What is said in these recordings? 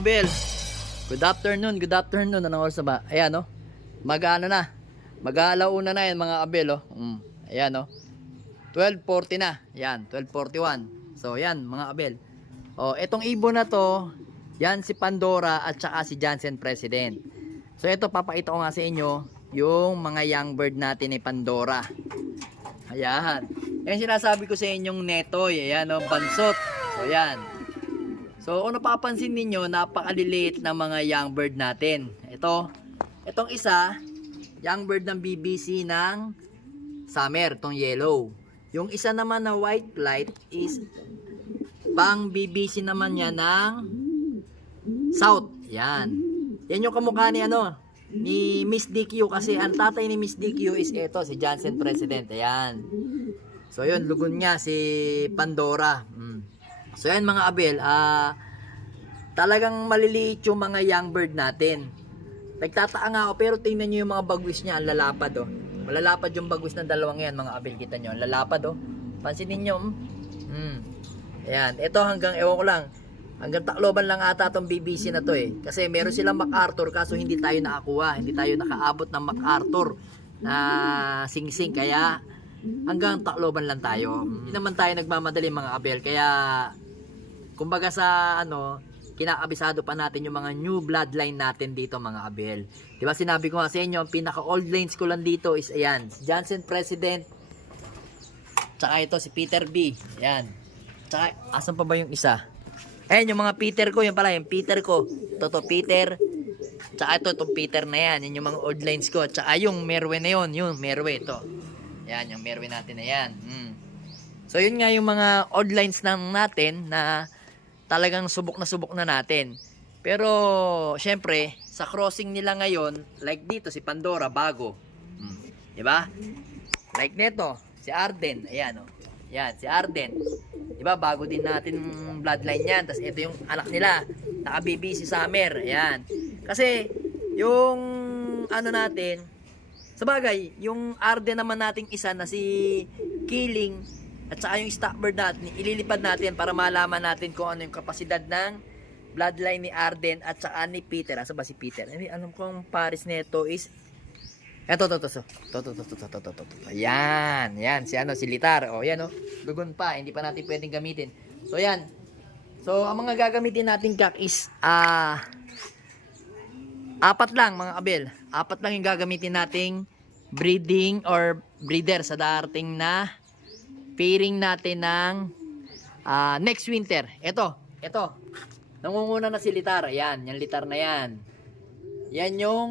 Abel. Good afternoon, good afternoon. Anong oras na ba? Ayan, no? Mag-ano na. Mag-aalauna na yan, mga Abel, oh. Mm. Ayan, no? 12.40 na. Yan, 12.41. So, yan, mga Abel. Oh, etong ibon na to, yan si Pandora at saka si Jansen President. So, ito, papakita ko nga sa inyo yung mga young bird natin ni Pandora. Ayan. Yan sinasabi ko sa inyong netoy. Ayan, oh, bansot. So, yan. So, kung napapansin ninyo, napakaliliit ng mga young bird natin. Ito, itong isa, young bird ng BBC ng summer, itong yellow. Yung isa naman na white flight is pang BBC naman niya ng south. Yan. Yan yung kamukha ni ano, ni Miss DQ kasi ang tatay ni Miss DQ is ito, si Johnson President. Ayan. So, yun, lugon niya si Pandora. Mm. So yan mga Abel, ah talagang maliliit yung mga young bird natin. Nagtataka nga ako pero tingnan nyo yung mga bagwis niya, lalapad oh. Malalapad yung bagwis ng dalawang yan mga Abel, kita nyo, lalapad oh. Pansinin nyo, mm. Mm. Ayan, ito hanggang, ewan ko lang, hanggang Tacloban lang ata tong BBC na to eh. Kasi meron silang MacArthur kaso hindi tayo nakakuha, hindi tayo nakaabot ng MacArthur na sing-sing kaya hanggang Tacloban lang tayo. Hindi naman tayo nagmamadali mga Abel kaya kumbaga sa ano kinakabisado pa natin yung mga new bloodline natin dito mga Abel. 'Di ba sinabi ko nga sa inyo, ang pinaka old lines ko lang dito is ayan, si Johnson President. Tsaka ito si Peter B. Ayan. Tsaka asan pa ba yung isa? Ayan yung mga Peter ko, yung pala yung Peter ko. Toto Peter. Tsaka ito, itong Peter na yan. Yan yung mga old lines ko. Tsaka yung Merwe na yun. Yung Merwe ito. Yan, yung Merwe natin na yan. Mm. So, yun nga yung mga odd lines ng natin na talagang subok na subok na natin. Pero, syempre, sa crossing nila ngayon, like dito, si Pandora, bago. Mm. Diba? Like neto, si Arden. Ayan, oh. Yan, si Arden. Diba, bago din natin bloodline yan. Tapos ito yung anak nila. Naka-baby si Summer. Ayan. Kasi, yung ano natin, sa bagay, yung Arden naman nating isa na si Killing at saka yung Stockbird natin, ililipad natin para malaman natin kung ano yung kapasidad ng bloodline ni Arden at saka ni Peter. Asa ba si Peter? Ay, alam ko ang pares nito is Eto, to, to, to, to, to, to, to, to, to, to, to, to. Yan, yan, si ano, si Litar. O, yan, o, dugon pa, hindi pa natin pwedeng gamitin. So, yan. So, ang mga gagamitin natin, kak, is, ah, apat lang, mga kabel. Apat lang yung gagamitin nating breeding or breeder sa darating na pairing natin ng ah, next winter. Ito, ito. Nangunguna na si Litar. Yan, yung Litar na yan. Yan yung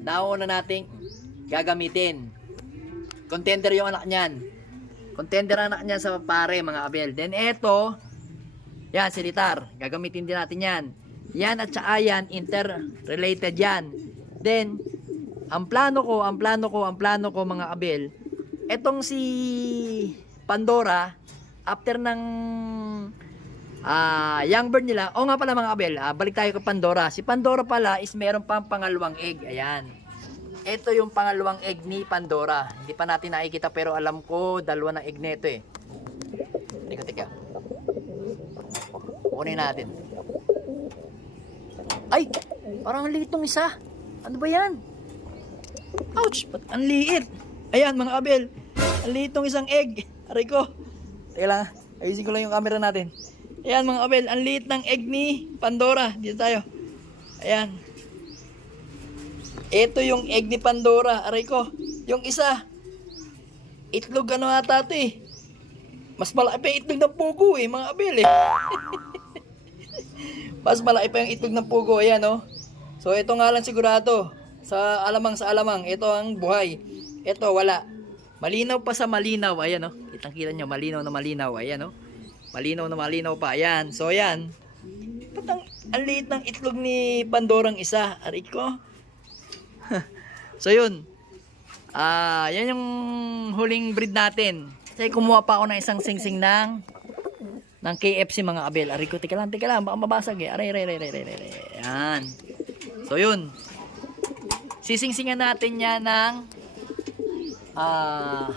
nauna nating gagamitin. Contender yung anak niyan. Contender anak niya sa pare mga abel. Then eto, yan si Litar. Gagamitin din natin yan. Yan at saka yan, interrelated yan. Then, ang plano ko, ang plano ko, ang plano ko mga abel, etong si Pandora, after ng ah young bird nila, o nga pala mga abel, ah, balik tayo kay Pandora. Si Pandora pala is meron pang pangalawang egg. Ayan. Ito yung pangalawang egg ni Pandora. Hindi pa natin nakikita pero alam ko dalawa ng egg nito eh. Teka, teka. Kunin natin. Ay! Parang ang liit isa. Ano ba yan? Ouch! Ba't ang liit? Ayan mga abel. Ang liit isang egg. Aray ko. Teka lang. Ayusin ko lang yung camera natin. Ayan mga abel. Ang liit ng egg ni Pandora. Dito tayo. Ayan. Ito yung egg ni Pandora. Aray ko. Yung isa. Itlog ano ata ito eh. Mas malaki pa itlog ng pugo eh. Mga abel eh. Mas malaki pa yung itlog ng pugo. Ayan oh. So ito nga lang sigurado. Sa alamang sa alamang. Ito ang buhay. Ito wala. Malinaw pa sa malinaw. Ayan oh. Kitang kita nyo. Malinaw na malinaw. Ayan oh. Malinaw na malinaw pa. Ayan. So ayan. Ba't ang, liit ng itlog ni Pandorang isa? Aray ko. so yun. Ah, yan yung huling breed natin. Kasi kumuha pa ako ng isang singsing ng ng KFC mga abel. Aray ko, tika lang, tika lang, baka mabasag eh. Aray, aray, aray, aray, aray, aray. Yan. So yun. Sisingsingan natin yan ng ah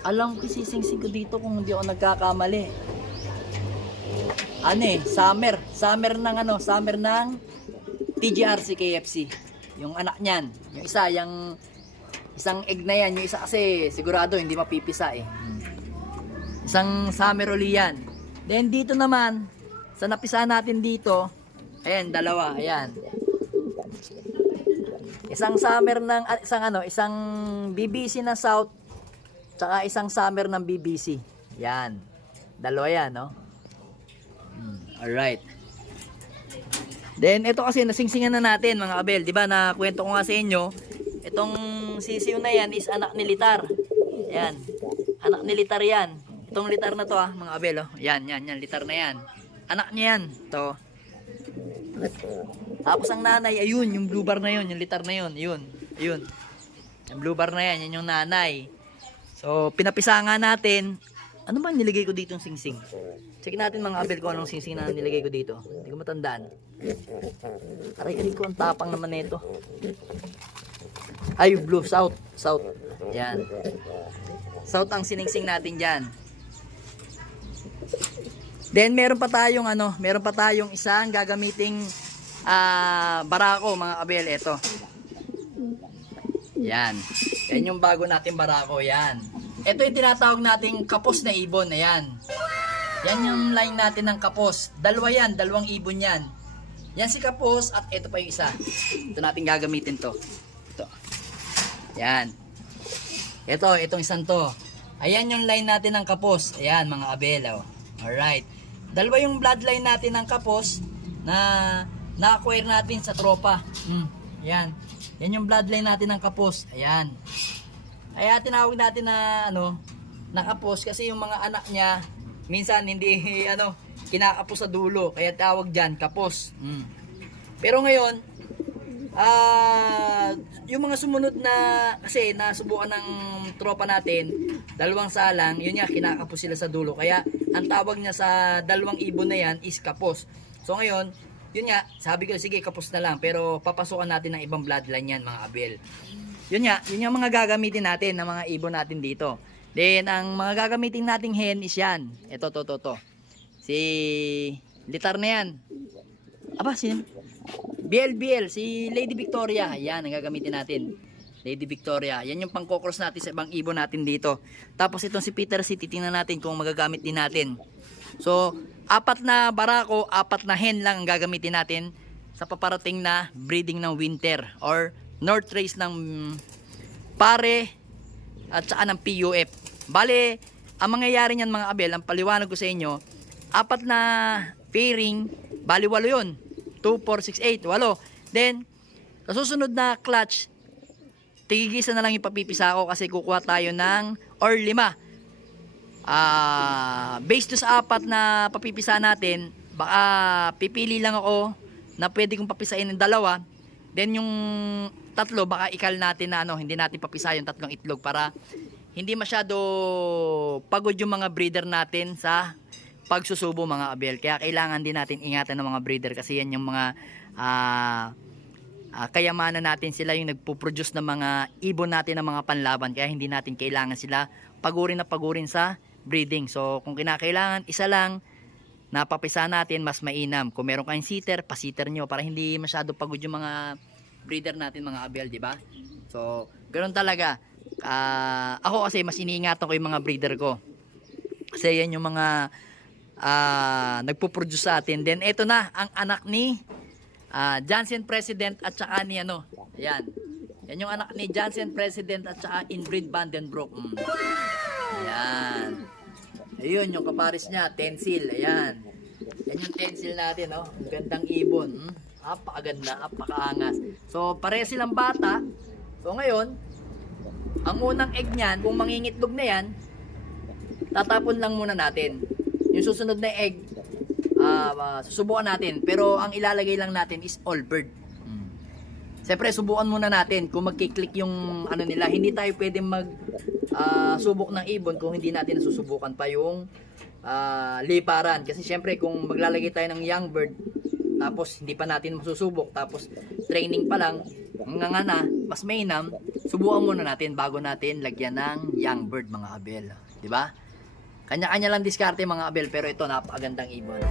alam ko sisingsing ko dito kung hindi ako nagkakamali. ano eh, summer. Summer ng ano, summer ng TGRC KFC. Yung anak niyan. Yung isa, yung isang egg na yan. Yung isa kasi sigurado hindi mapipisa eh. Hmm. Isang summer uli yan. Then dito naman, sa napisa natin dito, ayan, dalawa, ayan. Isang summer ng, ah, isang ano, isang BBC na South, tsaka isang summer ng BBC. Yan. Dalawa yan, no? Hmm, alright. Then, ito kasi nasingsingan na natin, mga kabel. Di ba, na kwento ko nga sa inyo, itong sisiw na yan is anak ni Litar. Yan. Anak ni Litar yan. Itong litar na to ah, mga kabel. Oh. Yan, yan, yan. Litar na yan. Anak niya yan. To. Tapos ang nanay, ayun, yung blue bar na yun, yung litar na yun, yun, yun. Yung blue bar na yan, yan yung nanay. So, pinapisa nga natin, ano ba nilagay ko dito yung singsing? Check natin mga abel ko anong singsing na nilagay ko dito. Hindi ko matandaan. Aray-aray ko, ang tapang naman nito. Ay, blue, south, south. Yan. South ang siningsing natin dyan. Then meron pa tayong ano, meron pa tayong isang gagamiting ah barako mga kabel, ito. Yan. Yan yung bago nating barako, yan. Ito yung tinatawag nating kapos na ibon, ayan. Yan yung line natin ng kapos. Dalawa yan, dalawang ibon yan. Yan si kapos at ito pa yung isa. Ito natin gagamitin to. Ito. Yan. Ito, itong isang to. Ayan yung line natin ng kapos. Ayan, mga abela. oh. Alright. Dalawa yung bloodline natin ng kapos na na-acquire natin sa tropa. Hmm. Ayan. Yan yung bloodline natin ng kapos. Ayan. Kaya tinawag natin na ano, na kapos kasi yung mga anak niya minsan hindi ano, kinakapos sa dulo. Kaya tawag diyan kapos. Hmm. Pero ngayon, ah yung mga sumunod na kasi nasubukan ng tropa natin, dalawang salang, yun nga kinakapos sila sa dulo. Kaya ang tawag niya sa dalawang ibon na yan is kapos. So ngayon, yun nga, sabi ko sige kapos na lang pero papasukan natin ng ibang bloodline yan mga abel. Yun nga, yun yung mga gagamitin natin ng mga ibon natin dito. Then ang mga gagamitin nating hen is yan. Ito to to to. Si Litar na yan. Aba, sin BLBL, si Lady Victoria. Yan, ang gagamitin natin. Lady Victoria. Yan yung pangkokros natin sa ibang ibon natin dito. Tapos itong si Peter C, titingnan natin kung magagamit din natin. So, apat na barako, apat na hen lang ang gagamitin natin sa paparating na breeding ng winter or north race ng pare at saka ng PUF. Bale, ang mangyayari niyan mga abel, ang paliwanag ko sa inyo, apat na pairing, bali walo yun. 2, 4, 6, 8, walo. Then, sa susunod na clutch, tigigisa na lang yung papipisa ko kasi kukuha tayo ng, or lima. Ah, based to sa apat na papipisa natin, baka pipili lang ako na pwede kong papisain ng dalawa. Then yung tatlo, baka ikal natin na ano, hindi natin papisa yung tatlong itlog para hindi masyado pagod yung mga breeder natin sa pagsusubo mga abel. Kaya kailangan din natin ingatan ng mga breeder kasi yan yung mga ah, ah, kayamanan natin sila yung nagpo-produce ng mga ibon natin ng mga panlaban. Kaya hindi natin kailangan sila pagurin na pagurin sa breeding. So kung kinakailangan, isa lang napapisa natin mas mainam. Kung meron kayong sitter, pasiter nyo para hindi masyado pagod yung mga breeder natin mga abel, di ba? So, ganoon talaga. Ah, ako kasi mas iniingatan ko yung mga breeder ko. Kasi yan yung mga ah, nagpo-produce sa atin. Then ito na ang anak ni ah, Johnson President at saka ni ano. Ayan. Yan yung anak ni Johnson President at saka Inbreed Vandenbroek. Mm. Ayan. Ayun yung kaparis niya, tensil. Ayan. Yan yung tensil natin, oh. Ang gandang ibon. Hmm? Apakaganda, apakaangas. So, pare silang bata. So, ngayon, ang unang egg niyan, kung mangingitlog na yan, tatapon lang muna natin. Yung susunod na egg, ah, susubukan natin. Pero ang ilalagay lang natin is all bird. Hmm. Siyempre, subukan muna natin kung magkiklik yung ano nila. Hindi tayo pwedeng mag ah, subok ng ibon kung hindi natin nasusubukan pa yung ah, liparan. Kasi siyempre, kung maglalagay tayo ng young bird, tapos hindi pa natin masusubok, tapos training pa lang, nga nga na, mas mainam, subukan muna natin bago natin lagyan ng young bird mga abel. Di ba? Kanya-kanya lang diskarte mga abel, pero ito napakagandang ibon.